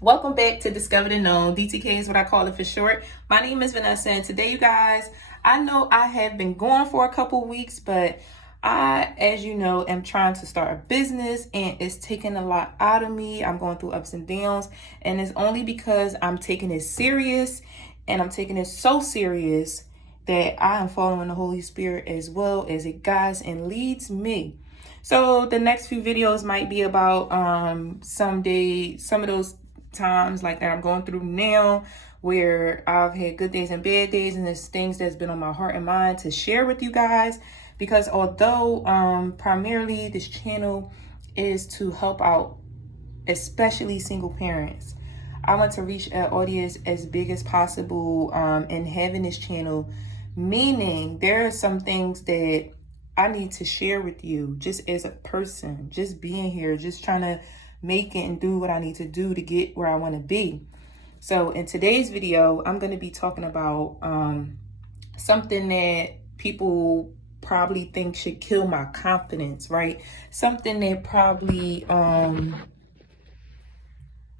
Welcome back to Discover the Known. DTK is what I call it for short. My name is Vanessa, and today, you guys, I know I have been going for a couple weeks, but I, as you know, am trying to start a business, and it's taking a lot out of me. I'm going through ups and downs, and it's only because I'm taking it serious, and I'm taking it so serious that I am following the Holy Spirit as well as it guides and leads me. So the next few videos might be about some of those times like that I'm going through now, where I've had good days and bad days, and there's things that's been on my heart and mind to share with you guys. Because although primarily this channel is to help out especially single parents, I want to reach an audience as big as possible in having this channel, meaning there are some things that I need to share with you just as a person, just being here, just trying to make it and do what I need to do to get where I want to be. So in today's video, I'm going to be talking about something that people probably think should kill my confidence, right? Something that probably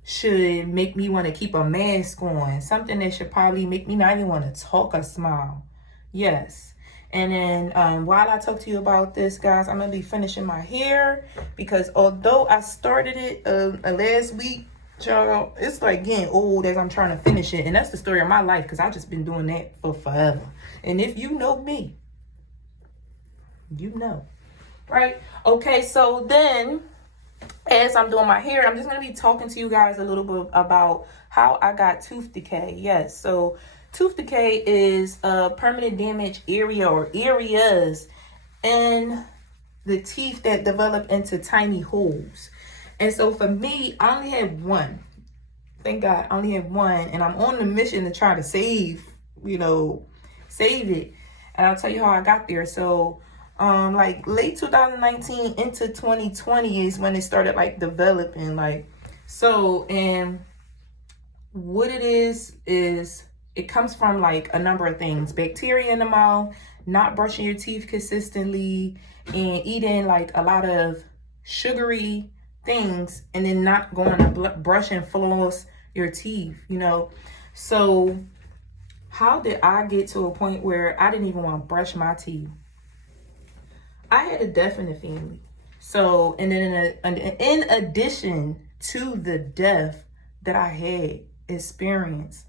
should make me want to keep a mask on. Something that should probably make me not even want to talk or smile. Yes. And then while I talk to you about this, guys, I'm going to be finishing my hair, because although I started it last week, y'all, it's like getting old as I'm trying to finish it. And that's the story of my life, because I've just been doing that for forever. And if you know me, you know. Right? Okay, so then as I'm doing my hair, I'm just going to be talking to you guys a little bit about how I got tooth decay. Yes, so tooth decay is a permanent damage area or areas in the teeth that develop into tiny holes. And so for me, I only have one. Thank God, I only have one. And I'm on a mission to try to save it. And I'll tell you how I got there. So like late 2019 into 2020 is when it started like developing, like, so. And what it is it comes from like a number of things: bacteria in the mouth, not brushing your teeth consistently, and eating like a lot of sugary things, and then not going to brush and floss your teeth, So how did I get to a point where I didn't even want to brush my teeth? I had a death in the family. So, and then in addition to the death that I had experienced,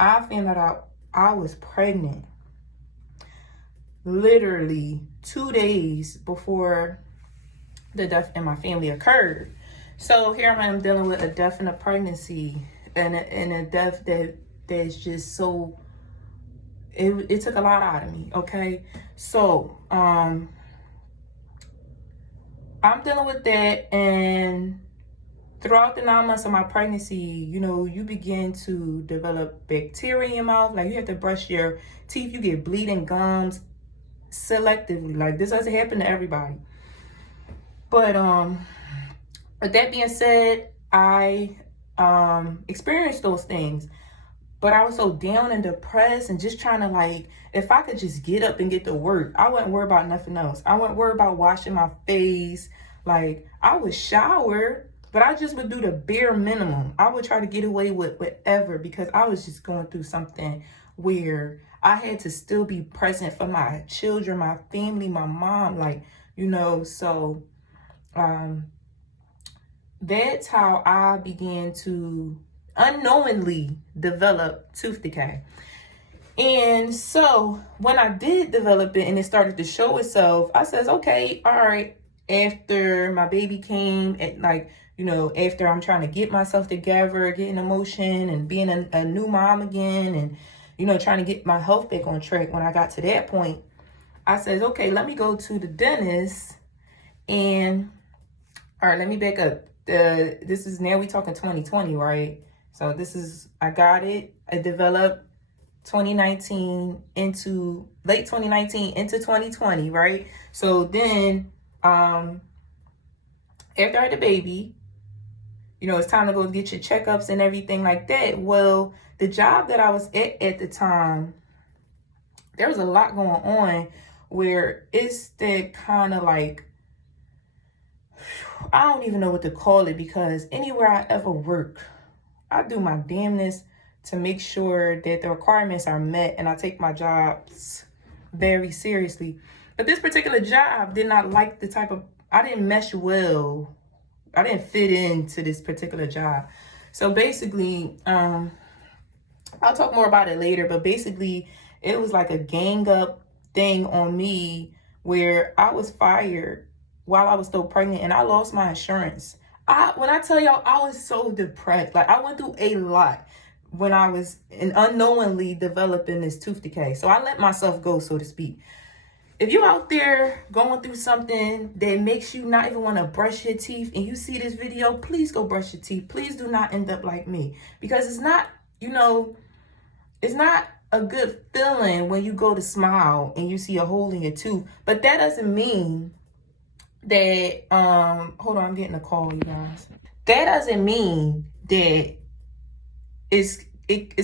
I found out I was pregnant literally 2 days before the death in my family occurred. So here I am dealing with a death in a pregnancy, and a death that's just so, it took a lot out of me. Okay, so I'm dealing with that, and throughout the 9 months of my pregnancy, you begin to develop bacteria in your mouth. Like, you have to brush your teeth. You get bleeding gums selectively. Like, this doesn't happen to everybody. But with that being said, I experienced those things. But I was so down and depressed and just trying to, like, if I could just get up and get to work, I wouldn't worry about nothing else. I wouldn't worry about washing my face. Like, I would shower, but I just would do the bare minimum. I would try to get away with whatever, because I was just going through something where I had to still be present for my children, my family, my mom, so that's how I began to unknowingly develop tooth decay. And so when I did develop it and it started to show itself, I says, okay, all right. After my baby came, after I'm trying to get myself together, getting emotion and being a new mom again, and trying to get my health back on track. When I got to that point, I says, okay, let me go to the dentist. And all right, let me back up. This is, now we talking 2020, right? So I got it. I developed 2019 into late 2019 into 2020, right? So then, after I had the baby, it's time to go get your checkups and everything like that. Well, the job that I was at the time, there was a lot going on where it's that kind of like, I don't even know what to call it, because anywhere I ever work, I do my damnness to make sure that the requirements are met, and I take my jobs very seriously. But this particular job did not like the type of, I didn't mesh well. I didn't fit into this particular job. So basically, I'll talk more about it later, but basically it was like a gang up thing on me where I was fired while I was still pregnant, and I lost my insurance. When I tell y'all, I was so depressed. Like, I went through a lot when I was unknowingly developing this tooth decay. So I let myself go, so to speak. If you're out there going through something that makes you not even want to brush your teeth and you see this video, please go brush your teeth. Please do not end up like me, because it's not, it's not a good feeling when you go to smile and you see a hole in your tooth. But that doesn't mean that, hold on, I'm getting a call, you guys. That doesn't mean that it's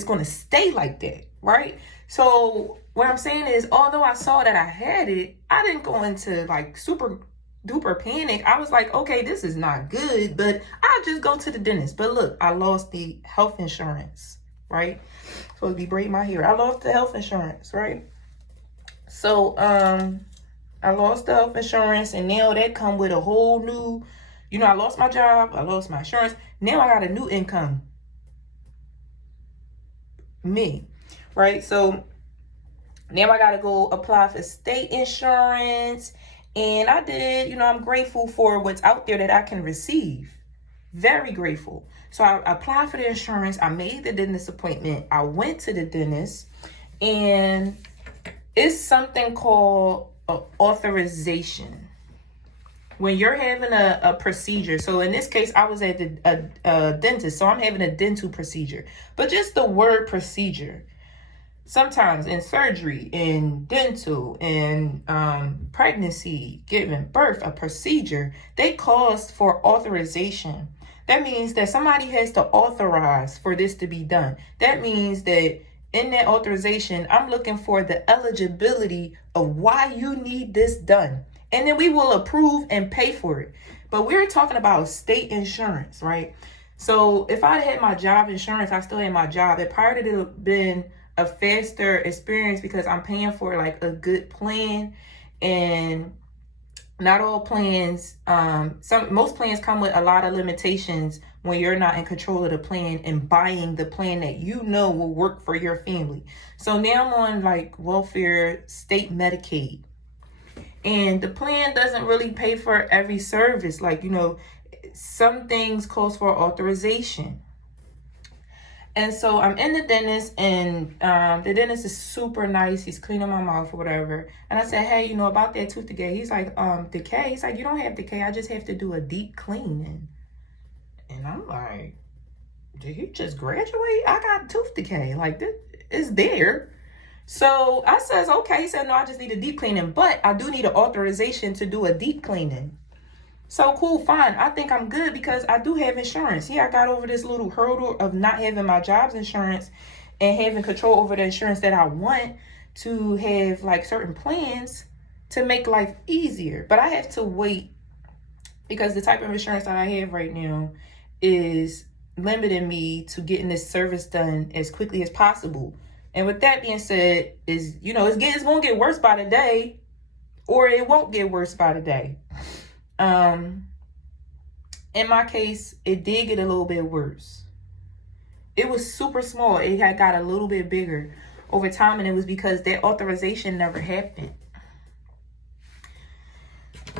going to stay like that, right? So what I'm saying is, although I saw that I had it, I didn't go into like super duper panic. I was like, okay, this is not good, but I'll just go to the dentist. But look, I lost the health insurance, right? Supposed to be braiding my hair. I lost the health insurance, right? So I lost the health insurance, and now that come with a whole new, I lost my job, I lost my insurance. Now I got a new income. Me, right? So now I got to go apply for state insurance, and I did, I'm grateful for what's out there that I can receive. Very grateful. So I applied for the insurance. I made the dentist appointment. I went to the dentist, and it's something called authorization. When you're having a procedure, so in this case, I was at a dentist, so I'm having a dental procedure. But just the word procedure, sometimes in surgery, in dental, in pregnancy, giving birth, a procedure, they cause for authorization. That means that somebody has to authorize for this to be done. That means that in that authorization, I'm looking for the eligibility of why you need this done. And then we will approve and pay for it. But we're talking about state insurance, right? So if I had my job insurance, I still had my job. It probably would have been a faster experience because I'm paying for like a good plan. And not all plans, most plans come with a lot of limitations when you're not in control of the plan and buying the plan that will work for your family. So now I'm on like welfare, state Medicaid. And the plan doesn't really pay for every service. Like, some things calls for authorization. And so I'm in the dentist, and the dentist is super nice. He's cleaning my mouth or whatever. And I said, hey, about that tooth decay. He's like, decay? He's like, you don't have decay. I just have to do a deep cleaning. And I'm like, did he just graduate? I got tooth decay. Like, this is there. So I says, okay. He said, no, I just need a deep cleaning, but I do need an authorization to do a deep cleaning. So cool, fine. I think I'm good because I do have insurance. Yeah, I got over this little hurdle of not having my job's insurance and having control over the insurance that I want to have, like certain plans to make life easier. But I have to wait because the type of insurance that I have right now is limiting me to getting this service done as quickly as possible. And with that being said, it's going to get worse by the day, or it won't get worse by the day. In my case, it did get a little bit worse. It was super small. It had got a little bit bigger over time, and it was because that authorization never happened.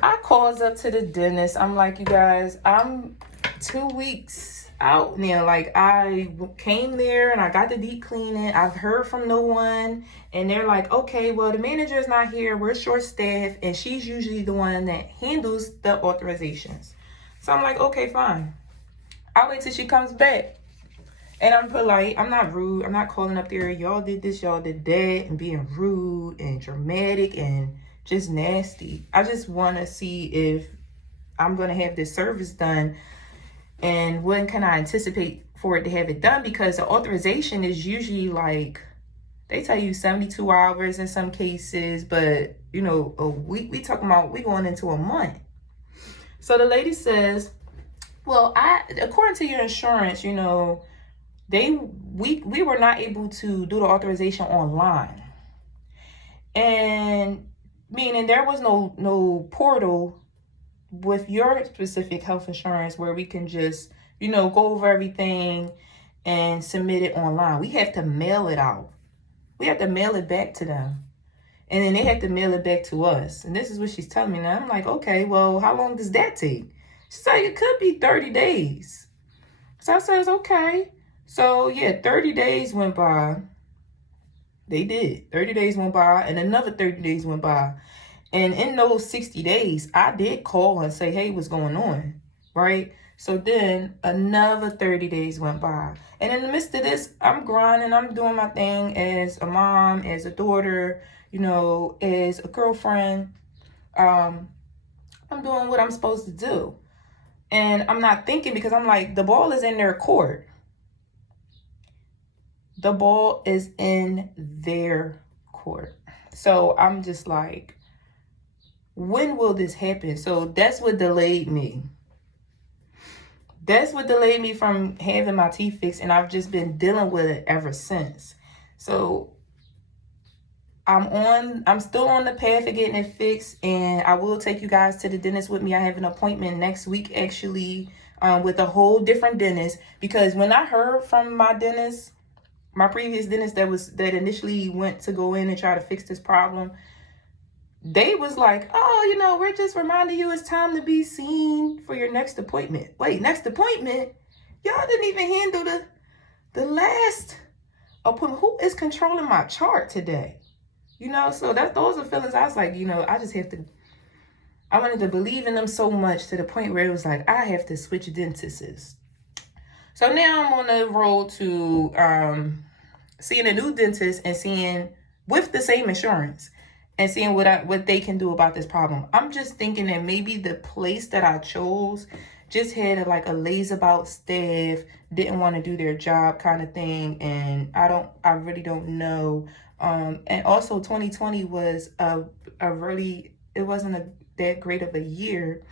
I calls up to the dentist. I'm like, you guys, I'm 2 weeks out now. Like, I came there and I got the deep cleaning. I've heard from no one, and they're like, okay, well, the manager's not here, we're short staffed, and she's usually the one that handles the authorizations. So I'm like, okay, fine, I'll wait till she comes back. And I'm polite, I'm not rude, I'm not calling up there, y'all did this, y'all did that, and being rude and dramatic and just nasty. I just want to see if I'm going to have this service done and when can I anticipate for it to have it done, because the authorization is usually like, they tell you 72 hours in some cases, but a week, we going into a month. So the lady says, well, according to your insurance, we were not able to do the authorization online. And meaning there was no portal with your specific health insurance where we can just, go over everything and submit it online. We have to mail it out. We have to mail it back to them. And then they have to mail it back to us. And this is what she's telling me now. I'm like, okay, well, how long does that take? She's like, it could be 30 days. So I says, okay. So yeah, 30 days went by. They did. 30 days went by and another 30 days went by. And in those 60 days, I did call and say, hey, what's going on? Right? So then another 30 days went by. And in the midst of this, I'm grinding. I'm doing my thing as a mom, as a daughter, as a girlfriend. I'm doing what I'm supposed to do. And I'm not thinking, because I'm like, the ball is in their court. The ball is in their court. So I'm just like, when will this happen? So that's what delayed me. That's what delayed me from having my teeth fixed. And I've just been dealing with it ever since. So I'm still on the path of getting it fixed. And I will take you guys to the dentist with me. I have an appointment next week, actually, with a whole different dentist. Because when I heard from my dentist, my previous dentist that initially went to go in and try to fix this problem, they was like, oh, we're just reminding you it's time to be seen for your next appointment. Wait, next appointment? Y'all didn't even handle the last appointment. Who is controlling my chart today? So those are feelings. I was like, I wanted to believe in them so much to the point where it was like, I have to switch dentists. So now I'm on the road to seeing a new dentist and seeing with the same insurance and seeing what they can do about this problem. I'm just thinking that maybe the place that I chose just had a lazy-about staff, didn't want to do their job kind of thing, and I really don't know. And also 2020 was it wasn't that great of a year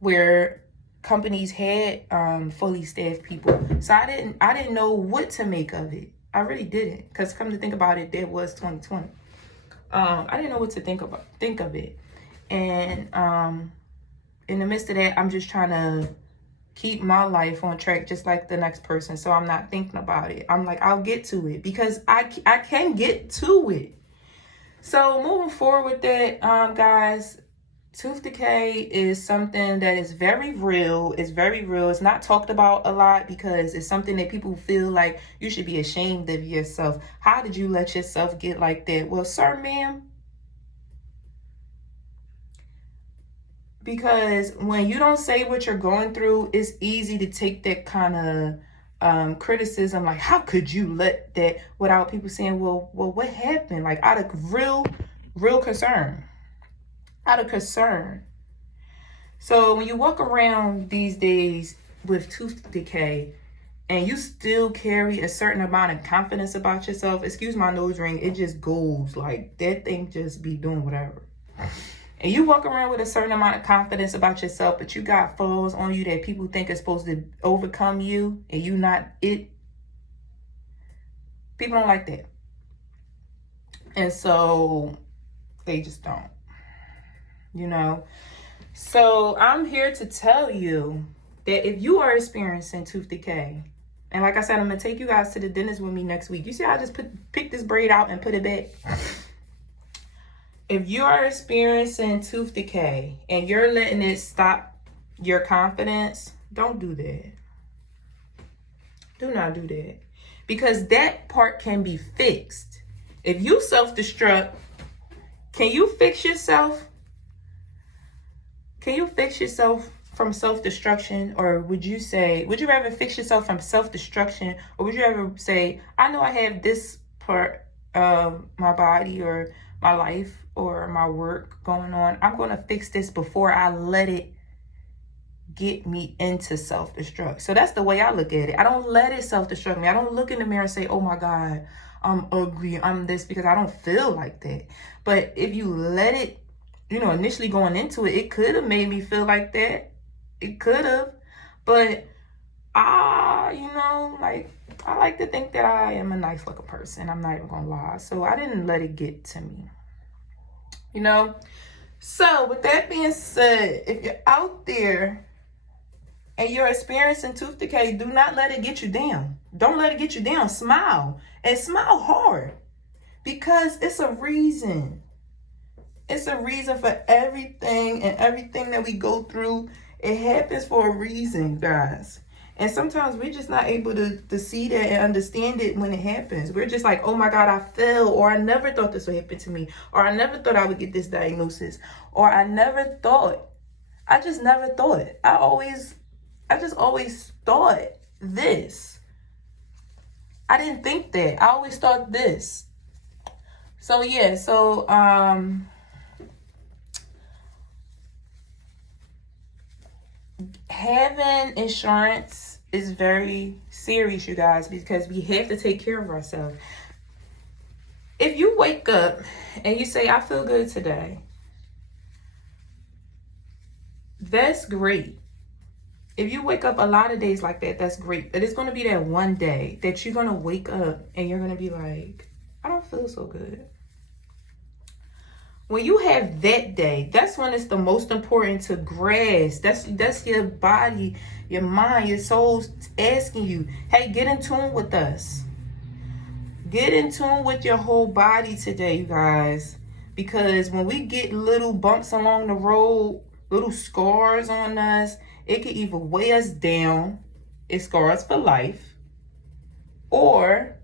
where companies had fully staffed people. So I didn't know what to make of it. I really didn't, because come to think about it, that was 2020. I didn't know what to think of it. And in the midst of that, I'm just trying to keep my life on track just like the next person. So I'm not thinking about it. I'm like, I'll get to it, because I can get to it. So moving forward with that, guys, tooth decay is something that is very real. It's very real. It's not talked about a lot because it's something that people feel like you should be ashamed of yourself. How did you let yourself get like that? Well, sir, ma'am, because when you don't say what you're going through, it's easy to take that kind of criticism, like, how could you let that, without people saying, well, what happened? Like, out of real concern. Out of concern. So when you walk around these days with tooth decay and you still carry a certain amount of confidence about yourself, excuse my nose ring, it just goes like that thing just be doing whatever. And you walk around with a certain amount of confidence about yourself, but you got flaws on you that people think are supposed to overcome you, and you not it. People don't like that. And so they just don't. So I'm here to tell you that if you are experiencing tooth decay, and like I said, I'm going to take you guys to the dentist with me next week. You see, I just pick this braid out and put it back. If you are experiencing tooth decay and you're letting it stop your confidence, don't do that. Do not do that. Because that part can be fixed. If you self-destruct, can you fix yourself? Can you fix yourself from self-destruction? Or would you rather fix yourself from self-destruction? Or would you ever say, I know I have this part of my body or my life or my work going on. I'm going to fix this before I let it get me into self-destruct. So that's the way I look at it. I don't let it self-destruct me. I don't look in the mirror and say, oh my God, I'm ugly, I'm this, because I don't feel like that. But if you let it, initially going into it, it could have made me feel like that. It could have. But like, I like to think that I am a nice looking person. I'm not even gonna lie. So I didn't let it get to me, you know? So with that being said, if you're out there and you're experiencing tooth decay, do not let it get you down. Don't let it get you down. Smile, and smile hard, because it's a reason. It's a reason for everything, and everything that we go through, it happens for a reason, guys. And sometimes we're just not able to see that and understand it when it happens. We're just like, oh my God, I fell, or I never thought this would happen to me, or I never thought I would get this diagnosis, or I just never thought. I just always thought this. I didn't think that. I always thought this. So yeah, having insurance is very serious, you guys, because we have to take care of ourselves. If you wake up and you say, I feel good today, that's great. If you wake up a lot of days like that, that's great. But it's going to be that one day that you're going to wake up and you're going to be like, I don't feel so good. When you have that day, that's when it's the most important to grasp. That's your body, your mind, your soul's asking you, hey, get in tune with us. Get in tune with your whole body today, you guys. Because when we get little bumps along the road, little scars on us, it could either weigh us down, it scars for life, or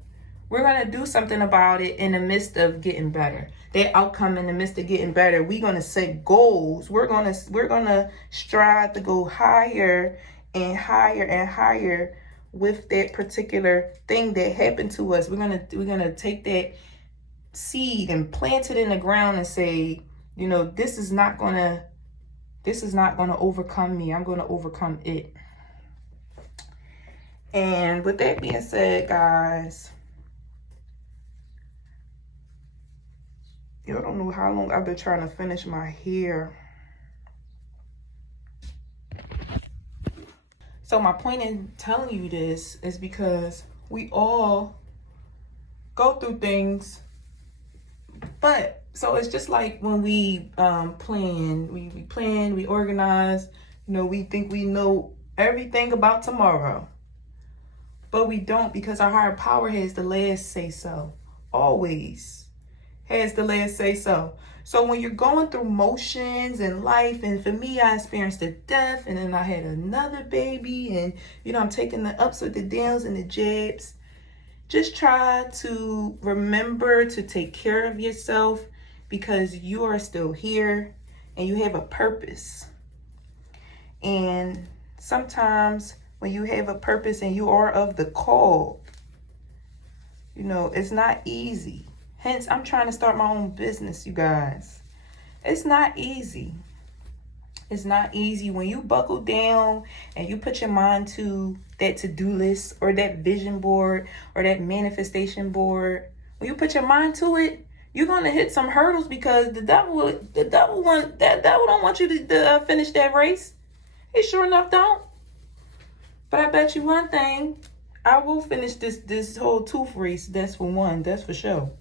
we're going to do something about it in the midst of getting better. That outcome in the midst of getting better, we're going to set goals. We're going to strive to go higher and higher and higher with that particular thing that happened to us. We're going to take that seed and plant it in the ground and say, this is not going to overcome me. I'm going to overcome it. And with that being said, guys, I don't know how long I've been trying to finish my hair. So my point in telling you this is because we all go through things, but so it's just like when we plan, we organize, we think we know everything about tomorrow, but we don't, because our higher power has the last say so. Always has the last say so. So when you're going through motions in life, and for me, I experienced a death, and then I had another baby, and I'm taking the ups with the downs and the jabs. Just try to remember to take care of yourself, because you are still here and you have a purpose. And sometimes when you have a purpose and you are of the call, it's not easy. Hence, I'm trying to start my own business, you guys. It's not easy. It's not easy when you buckle down and you put your mind to that to-do list or that vision board or that manifestation board. When you put your mind to it, you're going to hit some hurdles, because the devil don't want you to finish that race. He sure enough don't. But I bet you one thing, I will finish this whole tooth race. That's for one. That's for sure.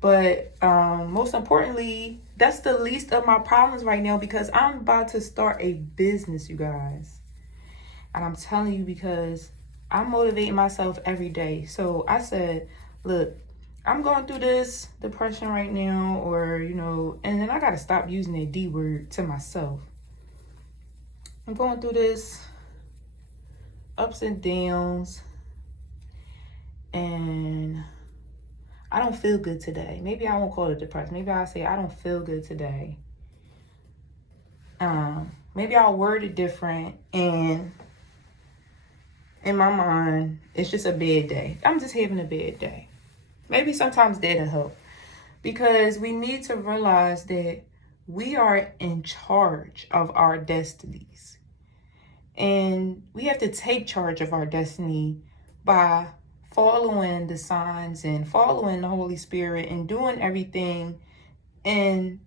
But most importantly, that's the least of my problems right now, because I'm about to start a business, you guys. And I'm telling you, because I'm motivating myself every day. So I said, look, I'm going through this depression right now, or, and then I got to stop using that D word to myself. I'm going through this ups and downs, and I don't feel good today. Maybe I won't call it depressed. Maybe I'll say I don't feel good today. Maybe I'll word it different, and in my mind, it's just a bad day. I'm just having a bad day. Maybe sometimes that'll help, because we need to realize that we are in charge of our destinies, and we have to take charge of our destiny by following the signs and following the Holy Spirit and doing everything and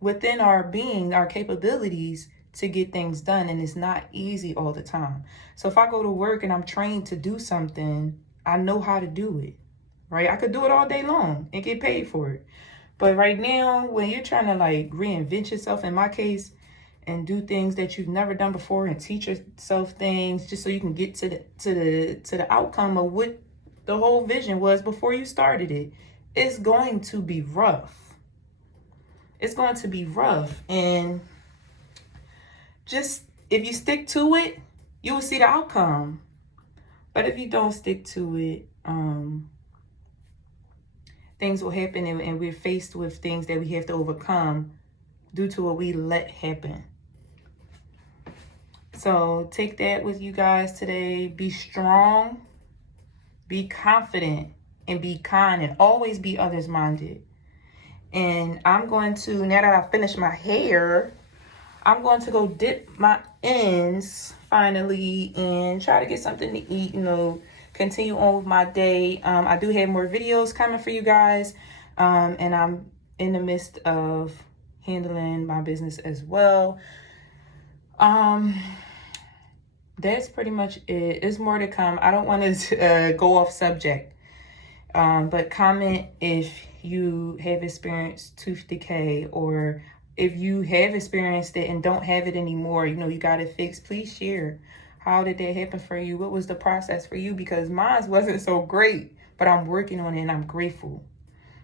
within our being, our capabilities, to get things done, and it's not easy all the time. So if I go to work and I'm trained to do something, I know how to do it, right? I could do it all day long and get paid for it. But right now, when you're trying to like reinvent yourself, in my case, and do things that you've never done before and teach yourself things just so you can get to the outcome of what the whole vision was before you started it, it's going to be rough. It's going to be rough. And just if you stick to it, you will see the outcome. But if you don't stick to it, things will happen, and we're faced with things that we have to overcome due to what we let happen. So take that with you guys today. Be strong, be confident, and be kind, and always be others minded. And I'm going to, now that I finished my hair, I'm going to go dip my ends finally and try to get something to eat, continue on with my day. I do have more videos coming for you guys. And I'm in the midst of handling my business as well. That's pretty much it. There's more to come. I don't want to go off subject. But comment if you have experienced tooth decay, or if you have experienced it and don't have it anymore, you got it fixed. Please share. How did that happen for you? What was the process for you? Because mine wasn't so great, but I'm working on it and I'm grateful,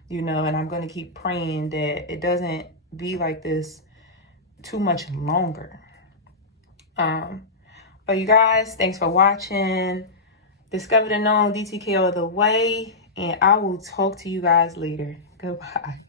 and I'm going to keep praying that it doesn't be like this too much longer. But you guys, thanks for watching. Discover the known, DTK all the way. And I will talk to you guys later. Goodbye.